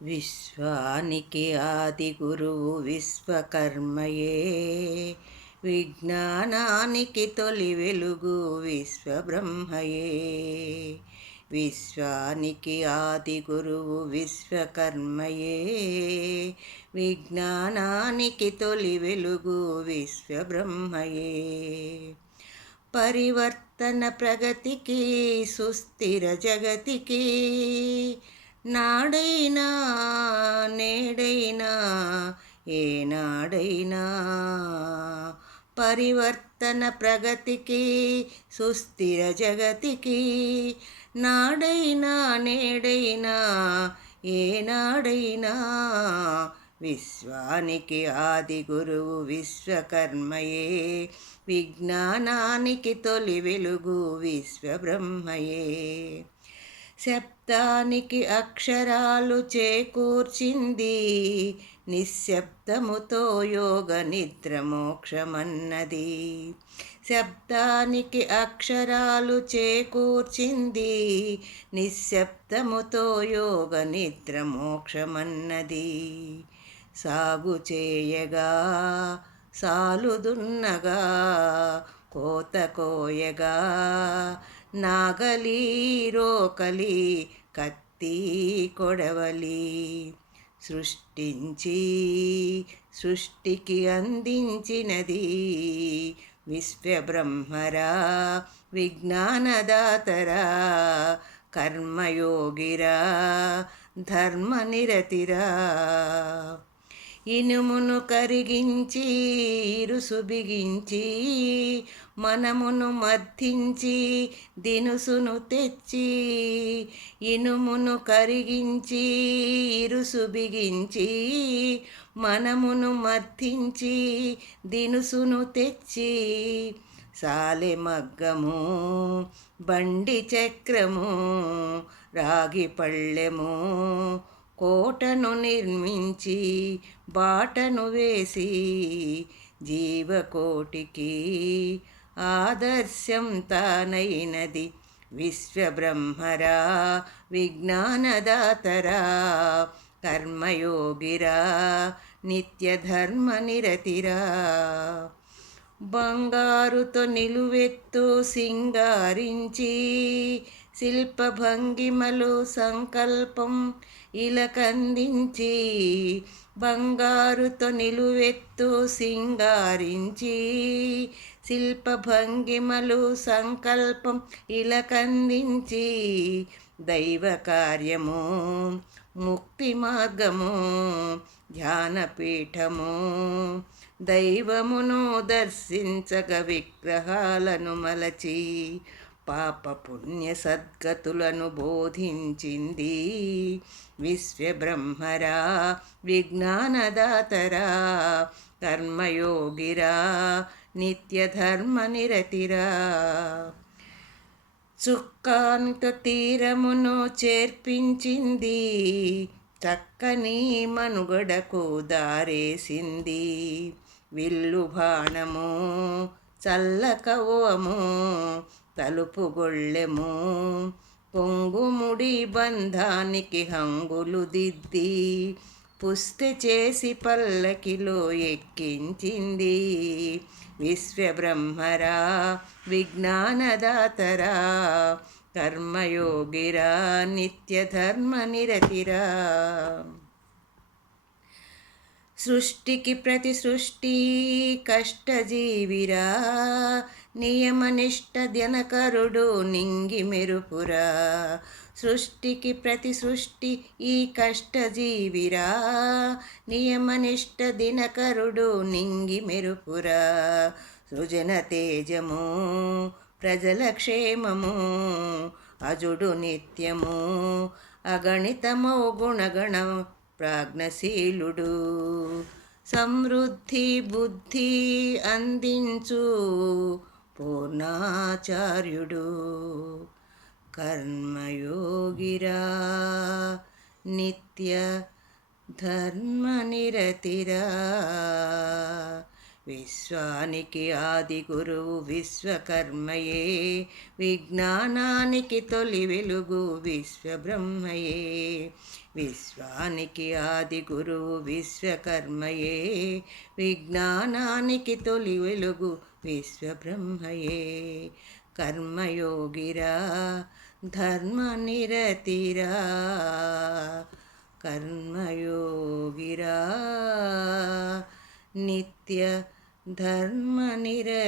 విశ్వానికి ఆది గురువు విశ్వకర్మయే, విజ్ఞానానికి తొలి వెలుగు విశ్వబ్రహ్మయే. విశ్వానికి ఆది గురువు విశ్వకర్మయే, విజ్ఞానానికి తొలి వెలుగు విశ్వబ్రహ్మయే. పరివర్తన ప్రగతికి సుస్థిర జగతికి నాడైనా నేడైనా ఏనాడైనా. పరివర్తన ప్రగతికి సుస్థిర జగతికి నాడైనా నేడైనా ఏనాడైనా. విశ్వానికి ఆది గురువు విశ్వకర్మయే, విజ్ఞానానికి తొలి వెలుగు విశ్వబ్రహ్మయే. శబ్దానికి అక్షరాలు చేకూర్చింది, నిశ్శబ్దముతో యోగ నిద్ర మోక్షమన్నది. శబ్దానికి అక్షరాలు చేకూర్చింది, నిశ్శబ్దముతో యోగ నిద్ర మోక్షమన్నది. సాగు చేయగా సాలుదున్నగా కోత కోయగా నాగలి రోకలి కత్తి కొడవలి. సృష్టించి సృష్టికి అందించినది విశ్వబ్రహ్మరా, విజ్ఞానదాతరా, కర్మయోగిరా, ధర్మనిరతిరా. ఇనుమును కరిగించి ఇరుసు బిగించి మనమును మర్థించి దినుసును తెచ్చి. ఇనుమును కరిగించి ఇరుసు బిగించి మనమును మర్థించి దినుసును తెచ్చి. సాలె మగ్గము బండి చక్రము రాగి పళ్ళెము కోటను నిర్మించి బాటను వేసి జీవకోటికి ఆదర్శం తానైనది విశ్వబ్రహ్మరా, విజ్ఞానదాతరా, కర్మయోగిరా, నిత్యధర్మనిరతిరా. బంగారుతో నిలువెత్తు సింగారించి శిల్పభంగిమలు సంకల్పం ఇలకందించి. బంగారుతో నిలువెత్తు సింగారించి శిల్పభంగిమలు సంకల్పం ఇలకందించి. దైవ కార్యము ముక్తి మార్గము ధ్యానపీఠము దైవమును దర్శించగ విగ్రహాలను మలచి పాప పుణ్య సద్గతులను బోధించింది విశ్వబ్రహ్మరా, విజ్ఞానదాతరా, కర్మయోగిరా, నిత్యధర్మనిరతిరా. చుక్కాంత తీరమును చేర్పించింది, చక్కని మనుగడకు దారేసింది. విల్లు బాణము చల్లకవ్వము తలుపు గొళ్ళెము పొంగుముడి బంధానికి హంగులు దిద్ది. పుస్తె చేసి పల్లకిలో ఎక్కించింది విశ్వబ్రహ్మరా, విజ్ఞానదాతరా, కర్మయోగిరా, నిత్యధర్మనిరతిరా. సృష్టికి ప్రతి సృష్టి కష్టజీవిరా, నియమనిష్ట దినకరుడు నింగి మెరుపురా. సృష్టికి ప్రతి సృష్టి ఈ కష్టజీవిరా, నియమనిష్ట దినకరుడు నింగి మెరుపురా. సృజన తేజము ప్రజల క్షేమము అజుడు నిత్యము అగణితమౌ గుణగణ ప్రాజ్ఞశీలుడు. సమృద్ధి బుద్ధి అందించు పూర్ణాచార్యుడు. కర్మయోగిరా, నిత్య ధర్మనిరతిరా, విశ్వానికి ఆది గురువు విశ్వకర్మయే, విజ్ఞానానికి తొలి వెలుగు విశ్వబ్రహ్మయే. విశ్వానికి ఆది గురువు విశ్వకర్మయే, విజ్ఞానానికి తొలి వెలుగు విశ్వబ్రహ్మయే. కర్మయోగిరా ధర్మనిరతిరా, కర్మయోగిరా నిత్య ధర్మనిరతిరా.